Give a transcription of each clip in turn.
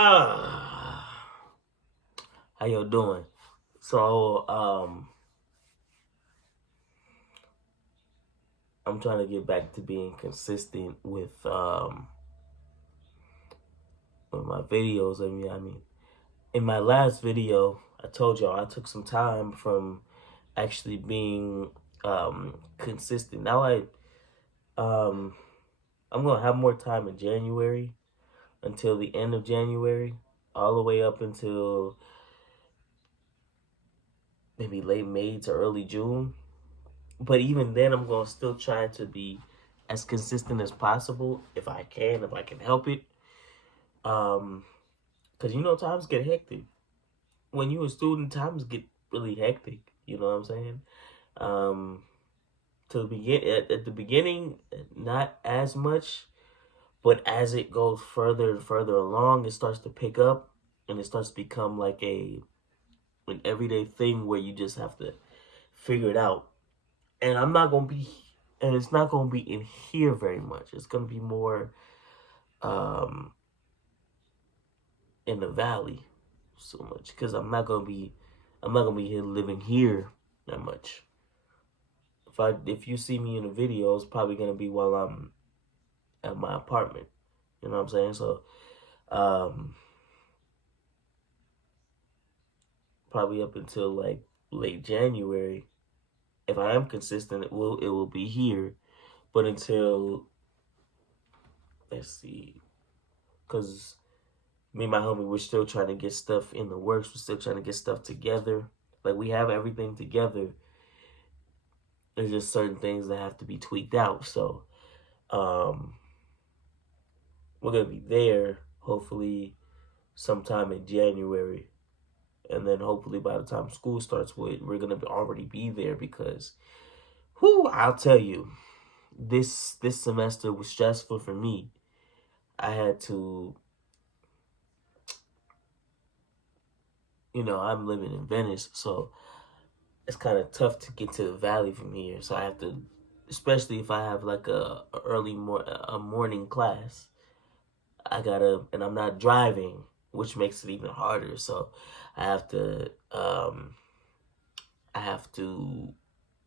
How y'all doing? So, I'm trying to get back to being consistent with my videos. I mean, in my last video, I told y'all I took some time from actually being consistent. Now um I'm gonna have more time in January until the end of January, all the way up until maybe late May to early June. But even then, I'm gonna still try to be as consistent as possible if I can help it. Cause times get hectic. When you're a student, times get really hectic. You know what I'm saying? Um, at the beginning, not as much, but as it goes further and further along, it starts to pick up, and it starts to become like an everyday thing where you just have to figure it out. And I'm not gonna be, and it's not gonna be in here very much. It's gonna be more um in the valley so much because I'm not gonna be here living here that much. If you see me in a video, it's probably gonna be while I'm at my apartment. You know what I'm saying? So um probably up until like late January, if I am consistent, it will be here. But until, let's see, because me and my homie, we're still trying to get stuff in the works. We're still trying to get stuff together. Like, we have everything together. There's just certain things that have to be tweaked out. So, um, we're gonna be there hopefully sometime in January, and then hopefully by the time school starts, we're gonna already be there because, whoo, I'll tell you, this semester was stressful for me. I had to, I'm living in Venice, so it's kind of tough to get to the valley from here. So I have to, especially if I have like a morning class, and I'm not driving, which makes it even harder. So I have to, I have to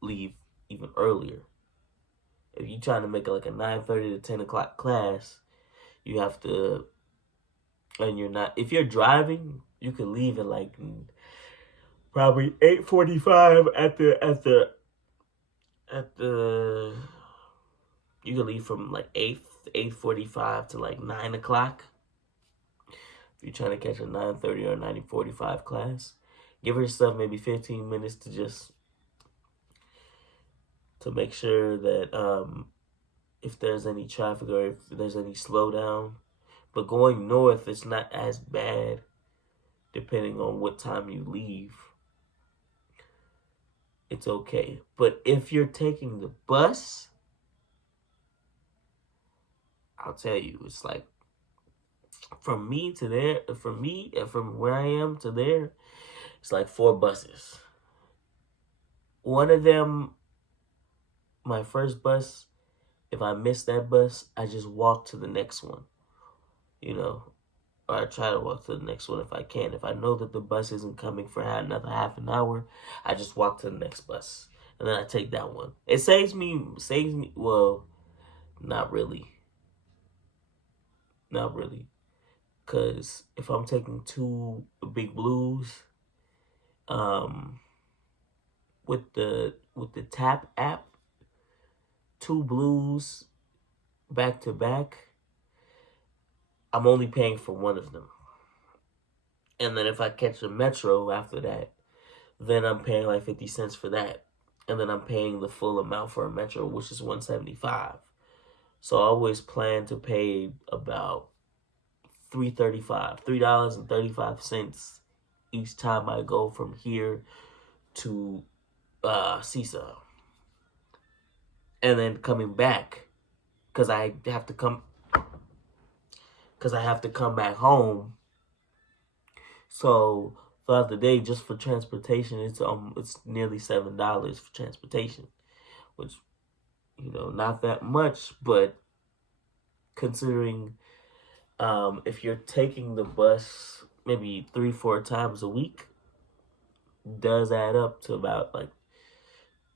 leave even earlier. If you're trying to make like a 9:30 to 10 o'clock class, you have to, and you're not. If you're driving, you can leave at like probably 8:45 at the you can leave from like 8:45 to like 9 o'clock. If you're trying to catch a 9:30 or 9:45 class, give yourself maybe 15 minutes to make sure that if there's any traffic or if there's any slowdown. But going north, it's not as bad depending on what time you leave. It's okay. But if you're taking the bus, I'll tell you, it's like from me to there, from where I am to there, it's like 4 buses. One of them, my first bus, if I miss that bus, I just walk to the next one, you know, or I try to walk to the next one if I can. If I know that the bus isn't coming for another half an hour, I just walk to the next bus, and then I take that one. It saves me, well, not really, not really. Because if I'm taking two big blues, um, with the Tap app, two blues back to back, I'm only paying for one of them. And then if I catch a Metro after that, then I'm paying like 50 cents for that. And then I'm paying the full amount for a Metro, which is 175. So I always plan to pay about $3.35 each time I go from here to Seesaw. And then coming back, because I have to come back home. So throughout the day, just for transportation, it's nearly $7 for transportation, which not that much, but considering If you're taking the bus maybe 3-4 times a week, does add up to about like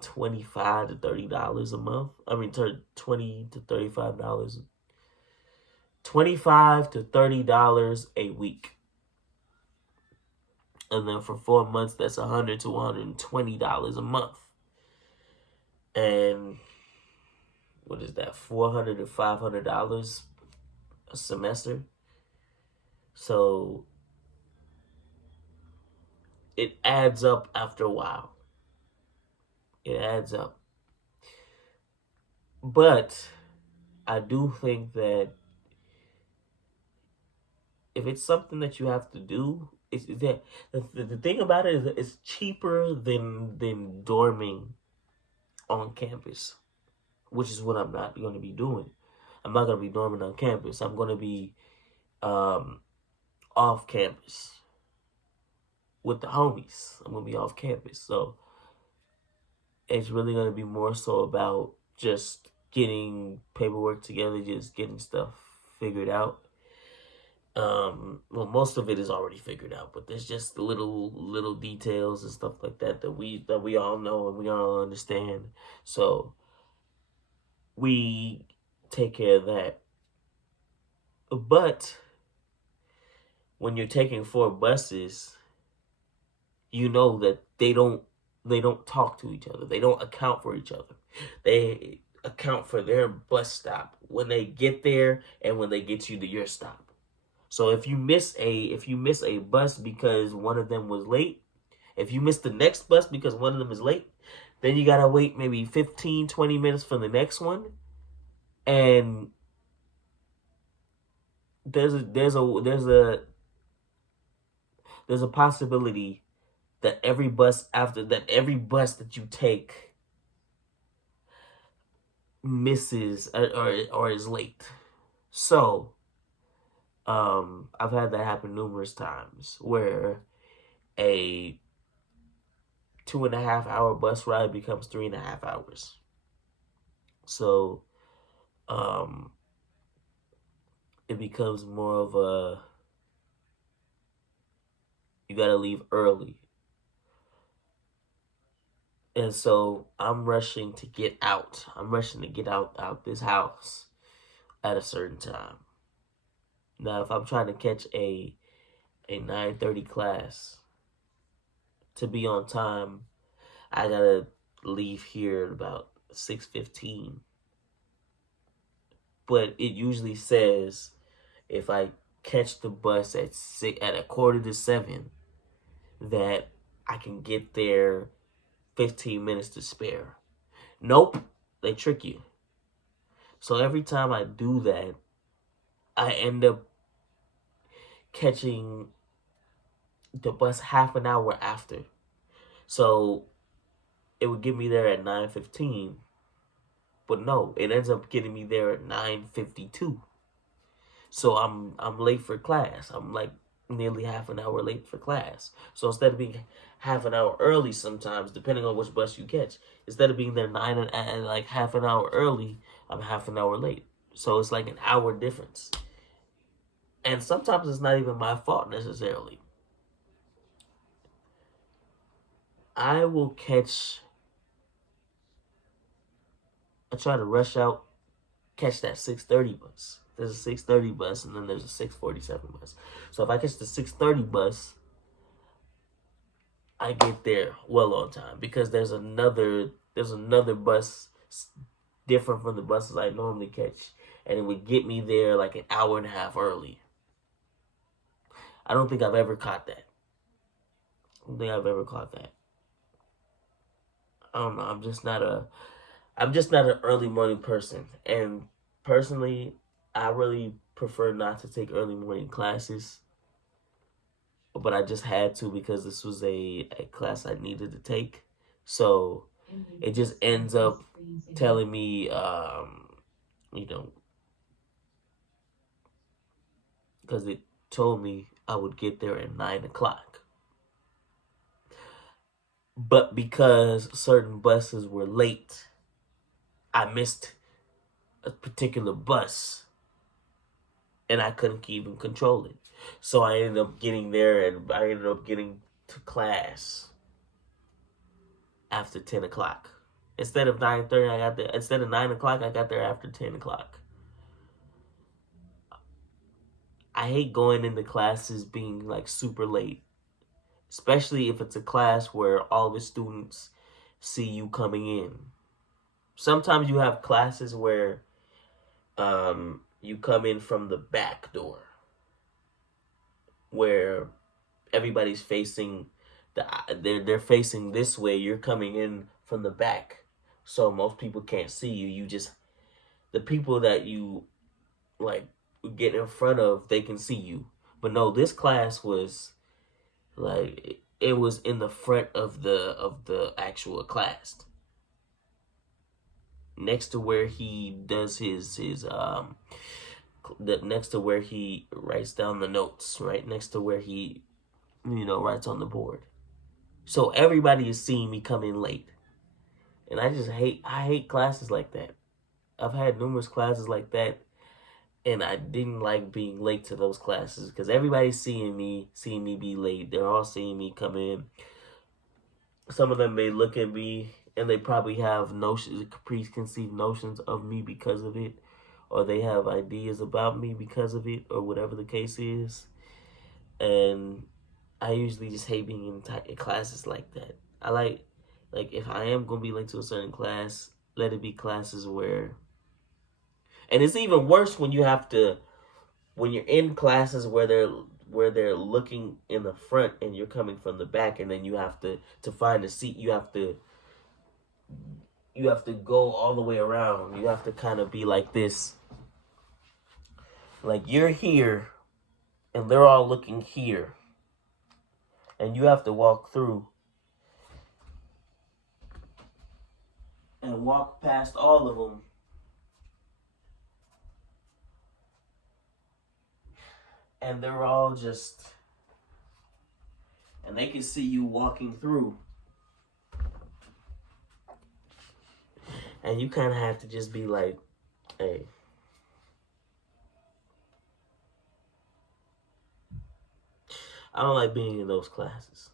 $25 to $30 a month. I mean, $20 to $35, $25 to $30 a week, and then for 4 months, that's $100 to $120 a month. And what is that? $400 to $500 a semester. So it adds up after a while. It adds up. But I do think that if it's something that you have to do, it's that the thing about it is that it's cheaper than dorming on campus, which is what I'm not going to be doing. I'm not going to be dorming on campus. I'm going to be off campus with the homies. I'm going to be off campus. So it's really going to be more so about just getting paperwork together, just getting stuff figured out. Well, most of it is already figured out, but there's just little details and stuff like that that we all know and we all understand. So we take care of that. But when you're taking 4 buses, you know that they don't talk to each other. They don't account for each other. They account for their bus stop when they get there and when they get you to your stop. So if you miss a bus because one of them was late, if you miss the next bus because one of them is late, then you gotta wait maybe 15, 20 minutes for the next one. And there's a possibility that every bus that you take misses or is late. So I've had that happen numerous times where a 2.5 hour bus ride becomes 3.5 hours. So it becomes more of a, you gotta leave early. And so I'm rushing to get out. I'm rushing to get out this house at a certain time. Now, if I'm trying to catch a 9:30 class to be on time, I gotta leave here at about 6:15. But it usually says if I catch the bus at 6:45, that I can get there 15 minutes to spare. Nope, they trick you. So every time I do that, I end up catching the bus half an hour after. So it would get me there at 9:15, but no, it ends up getting me there at 9:52. So I'm late for class. I'm like nearly half an hour late for class. So instead of being half an hour early, sometimes depending on which bus you catch, instead of being there and like half an hour early, I'm half an hour late. So it's like an hour difference. And sometimes it's not even my fault necessarily. I try to rush out, catch that 6:30 bus. There's a 6:30 bus and then there's a 6:47 bus. So if I catch the 6:30 bus, I get there well on time because there's another bus different from the buses I normally catch, and it would get me there like an hour and a half early. I don't think I've ever caught that. I don't think I've ever caught that. I don't know. I'm just not an early morning person, and personally, I really prefer not to take early morning classes. But I just had to because this was a class I needed to take. So it just ends up telling me, because it told me I would get there at 9 o'clock. But because certain buses were late, I missed a particular bus. and I couldn't even control it. So I ended up getting there, and I ended up getting to class after 10 o'clock. Instead of 9:30, I got there. Instead of 9 o'clock, I got there after 10 o'clock. I hate going into classes being like super late, especially if it's a class where all the students see you coming in. Sometimes you have classes where you come in from the back door, where everybody's facing they're facing this way. You're coming in from the back, so most people can't see you. You just the people that you like get in front of, they can see you. But no, this class was like it was in the front of the actual class, next to where he does next to where he writes down the notes, right next to where he writes on the board. So everybody is seeing me come in late. And I hate classes like that. I've had numerous classes like that, and I didn't like being late to those classes because everybody's seeing me be late. They're all seeing me come in. Some of them may look at me and they probably have preconceived notions of me because of it, or they have ideas about me because of it, or whatever the case is. And I usually just hate being in classes like that. I like if I am gonna be late to a certain class, let it be classes where, and it's even worse when you're in classes where they're looking in the front and you're coming from the back, and then you have to find a seat. You have to go all the way around. You have to kind of be like this, like you're here, and they're all looking here, and you have to walk through and walk past all of them. And they're all just, and they can see you walking through. And you kind of have to just be like, hey. I don't like being in those classes.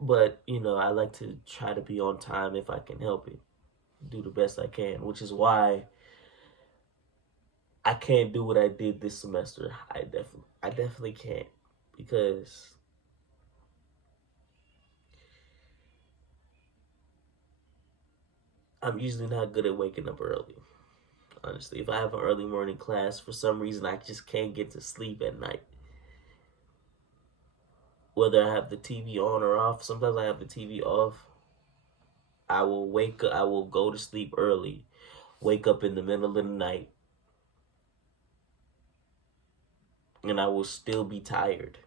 But, I like to try to be on time if I can help it. Do the best I can, which is why I can't do what I did this semester. I definitely can't, because I'm usually not good at waking up early. Honestly, if I have an early morning class, for some reason I just can't get to sleep at night. Whether I have the TV on or off, sometimes I have the TV off. I will go to sleep early, wake up in the middle of the night, and I will still be tired.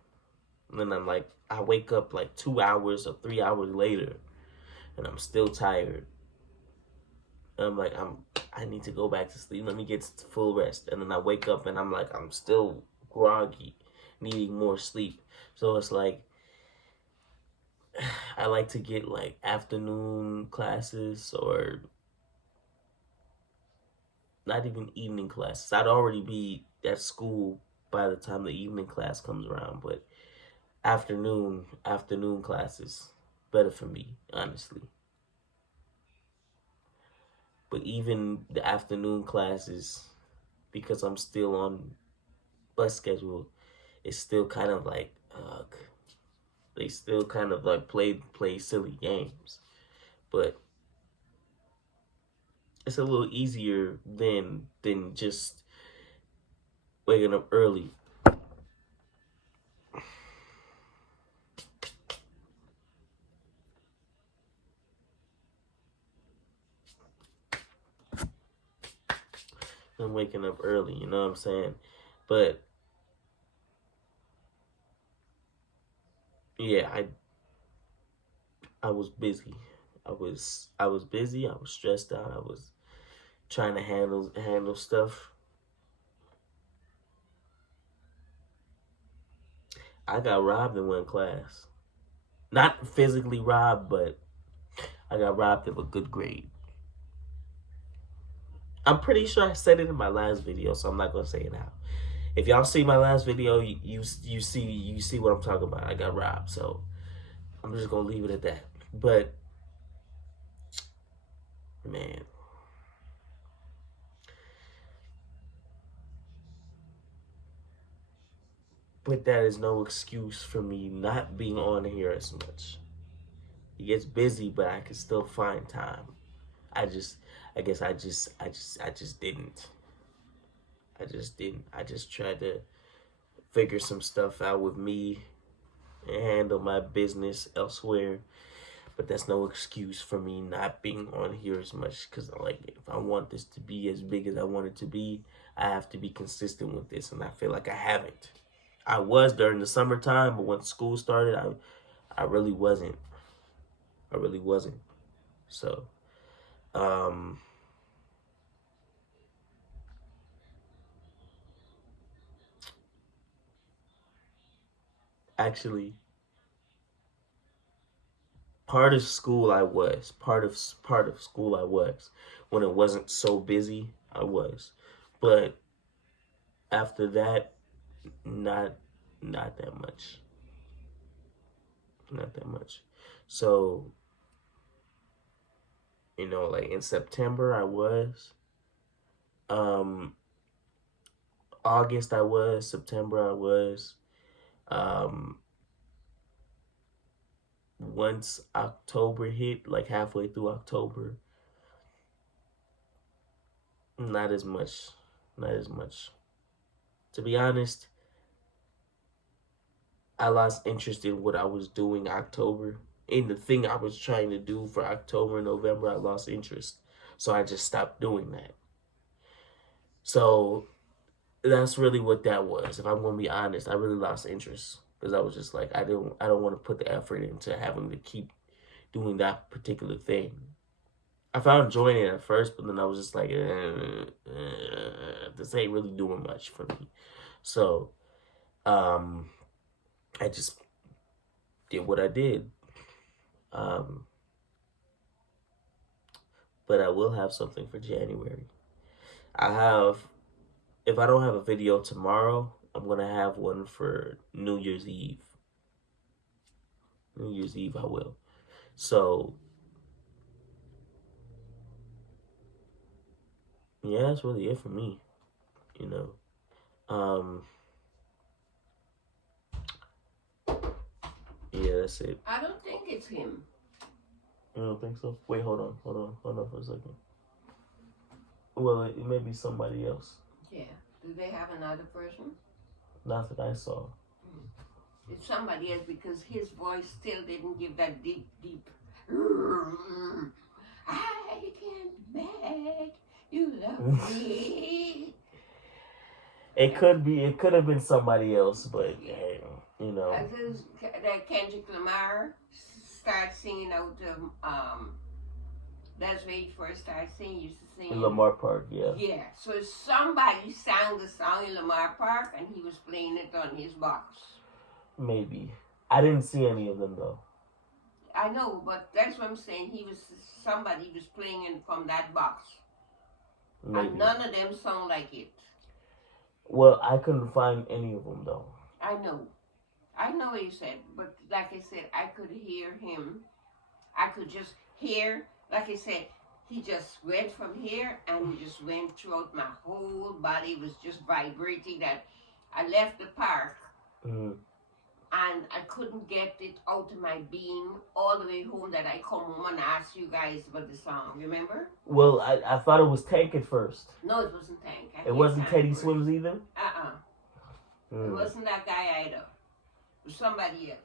And then I wake up like 2 hours or 3 hours later, and I'm still tired. And I'm like, I need to go back to sleep. Let me get full rest. And then I wake up and I'm like, I'm still groggy, needing more sleep. So it's like, I like to get like afternoon classes, or not even evening classes. I'd already be at school by the time the evening class comes around, but afternoon classes better for me, honestly. But even the afternoon classes, because I'm still on bus schedule, it's still kind of like, they still kind of like play silly games. But it's a little easier than just waking up early. Than waking up early, you know what I'm saying? But yeah, I was busy. I was busy. I was stressed out. I was trying to handle stuff. I got robbed in one class. Not physically robbed, but I got robbed of a good grade. I'm pretty sure I said it in my last video, so I'm not gonna say it now. If y'all see my last video, you see what I'm talking about. I got robbed, so I'm just gonna leave it at that. But man, but that is no excuse for me not being on here as much. It gets busy, but I can still find time. I just, I guess I just didn't. I just didn't. I just tried to figure some stuff out with me and handle my business elsewhere. But that's no excuse for me not being on here as much, because like, if I want this to be as big as I want it to be, I have to be consistent with this, and I feel like I haven't. I was during the summertime, but when school started, I really wasn't. I really wasn't. So, um, actually, part of school I was. Part of school I was. When it wasn't so busy, I was. But after that, not not that much. Not that much. So, like in September I was. Um August I was, September I was. Um Once October hit, like halfway through October, not as much. Not as much. To be honest, I lost interest in what I was doing October. In the thing I was trying to do for October and November, I lost interest. So I just stopped doing that. So that's really what that was. If I'm gonna be honest, I really lost interest because I was just like, I don't want to put the effort into having to keep doing that particular thing. I found enjoying it at first, but then I was just like, this ain't really doing much for me. So, um, I just did what I did. Um, but I will have something for January. I have, if I don't have a video tomorrow, I'm gonna have one for New Year's Eve. New Year's Eve, I will. So, yeah, that's really it for me, you know. Um, yeah, that's it. I don't think it's him. You don't think so? Wait, hold on for a second. Well, it may be somebody else. Yeah. Do they have another person? Not that I saw. It's somebody else because his voice still didn't give that deep. I can't beg you love me. It could have been somebody else, but you know. That Kendrick Lamar started singing out That's when he first started singing, used to sing In Lamar Park, yeah. Yeah. So somebody sang the song in Lamar Park and he was playing it on his box. Maybe. I didn't see any of them though. I know, but that's what I'm saying. Somebody was playing it from that box. Maybe. And none of them sound like it. Well, I couldn't find any of them though. I know what you said, but like I said, I could hear him. I could just hear, like I said, he just went from here and he just went throughout my whole body. It was just vibrating that I left the park. Mm-hmm. And I couldn't get it out of my being all the way home that I come home and ask you guys about the song. Remember? Well, I thought it was Tank at first. No, it wasn't Tank. It wasn't Teddy Swims either? It wasn't that guy either. It was somebody else.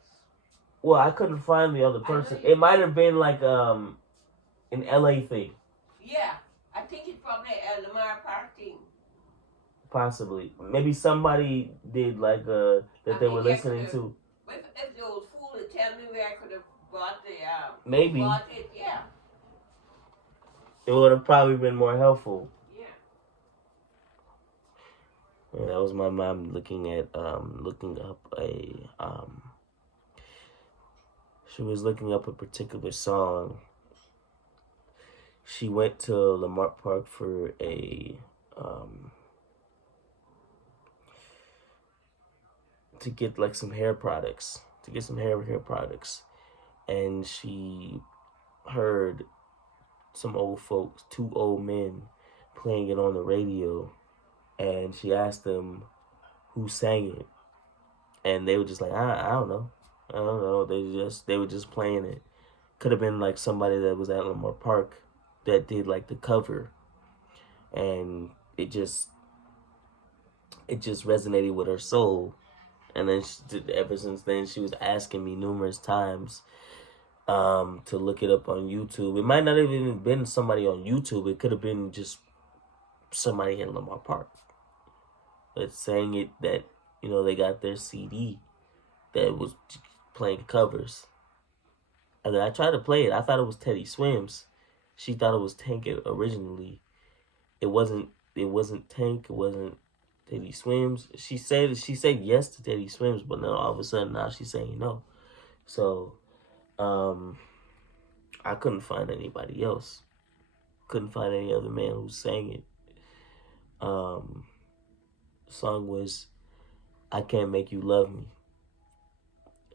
Well, I couldn't find the other person. It might have been like an LA thing. Yeah, I think it's probably a Lamar Park thing. Possibly. Maybe somebody did like that they were listening to. If the old fool would tell me where I could have bought the maybe. Bought it, yeah. It would have probably been more helpful. Yeah. Yeah, that was my mom looking up she was looking up a particular song. she went to Lamar Park for to get like some hair products, to get some hair products, and she heard some old folks, two old men, playing it on the radio, and she asked them who sang it, and they were just like, I don't know, I don't know. They were just playing it. Could have been like somebody that was at Lamar Park that did like the cover, and it just resonated with her soul. And then ever since then, she was asking me numerous times to look it up on YouTube. It might not have even been somebody on YouTube. It could have been just somebody in Lamar Park that's saying it, that, you know, they got their CD that was playing covers. And then I tried to play it. I thought it was Teddy Swims. She thought it was Tank originally. It wasn't Tank. It wasn't Teddy Swims. She said yes to Teddy Swims, but then all of a sudden now she's saying no. So I couldn't find anybody else. Couldn't find any other man who sang it. The song was I Can't Make You Love Me.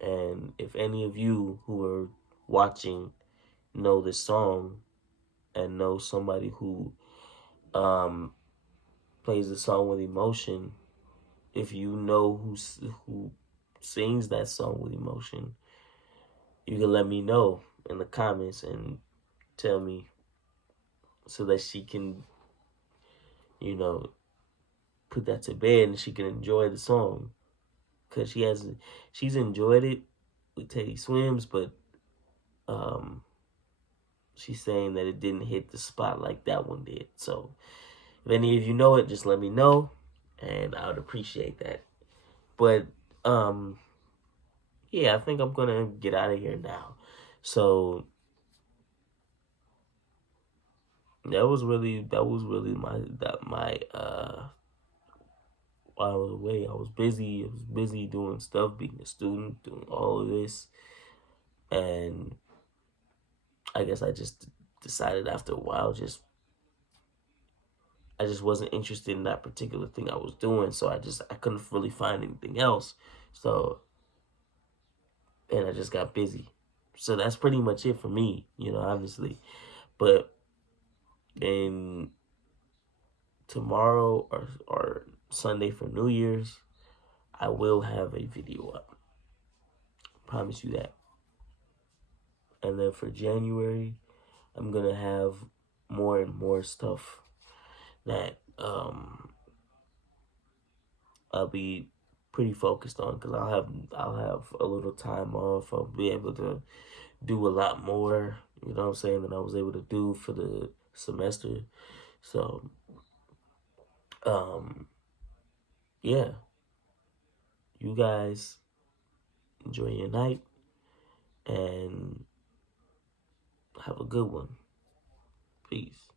And if any of you who are watching know this song and know somebody who plays the song with emotion, if you know who sings that song with emotion, you can let me know in the comments and tell me so that she can, you know, put that to bed and she can enjoy the song. Because she's enjoyed it with Teddy Swims, but she's saying that it didn't hit the spot like that one did. So if any of you know it, just let me know, and I would appreciate that. But yeah, I think I'm gonna get out of here now. So that was really my while I was away. I was busy doing stuff, being a student, doing all of this, and I guess I just decided after a while, I just wasn't interested in that particular thing I was doing, so I couldn't really find anything else. So, and I just got busy. So that's pretty much it for me, you know, obviously. But in tomorrow or Sunday for New Year's, I will have a video up. Promise you that. And then for January, I'm gonna have more and more stuff that I'll be pretty focused on, because I'll have a little time off. I'll be able to do a lot more, you know what I'm saying, than I was able to do for the semester. So yeah, you guys enjoy your night and have a good one. Peace.